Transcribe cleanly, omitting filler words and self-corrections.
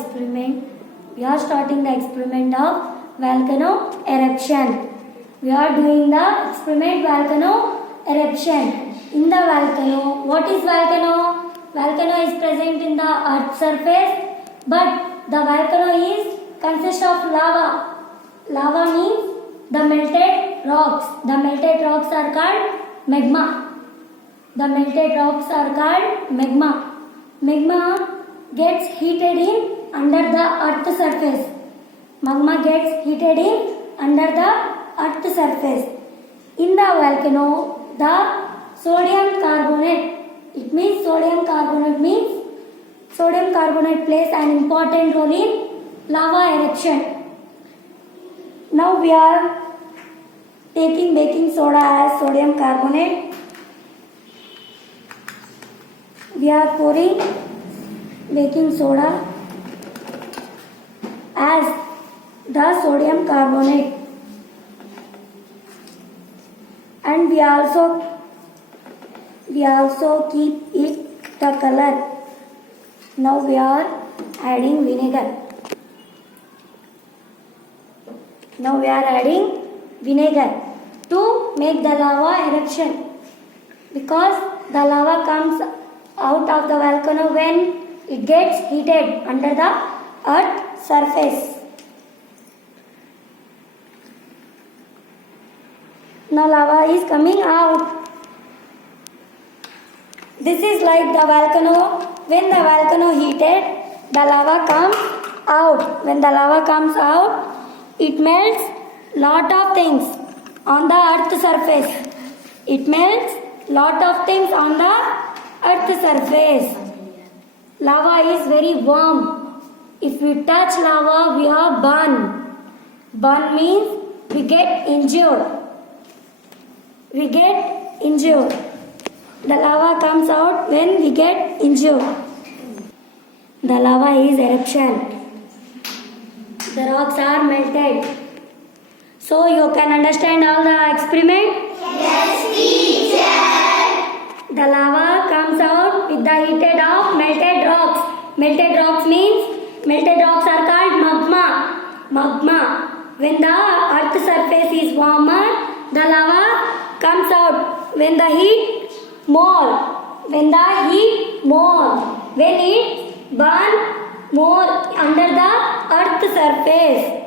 experiment. We are starting the experiment of volcano eruption. We are doing the experiment volcano eruption. In the volcano, what is volcano? Volcano is present in the earth's surface, but the volcano is consists of lava. Lava means the melted rocks. The melted rocks are called magma. The melted rocks are called magma. Magma gets heated in under the earth's surface. Magma gets heated in under the earth's surface. In the volcano, the sodium carbonate, it means sodium carbonate plays an important role in lava eruption. Now we are taking baking soda as sodium carbonate. We are pouring baking soda as the sodium carbonate, and we also keep it the color. Now we are adding vinegar. Now we are adding vinegar to make the lava eruption, because the lava comes out of the volcano when it gets heated under the earth's surface. Now lava is coming out. This is like the volcano. When the volcano heated, the lava comes out. When the lava comes out, it melts lot of things on the earth's surface. It melts lot of things on the earth's surface. Lava is very warm. If we touch lava, we are burned. Burn means we get injured. We get injured. The lava comes out when we get injured. The lava is eruption. The rocks are melted. So you can understand all the experiment? Yes, teacher. The lava comes out with the heated of melted rocks. Melted rocks means melted rocks are called magma. Magma. When the earth's surface is warmer, the lava comes out. When the heat more. When it burn more under the earth's surface.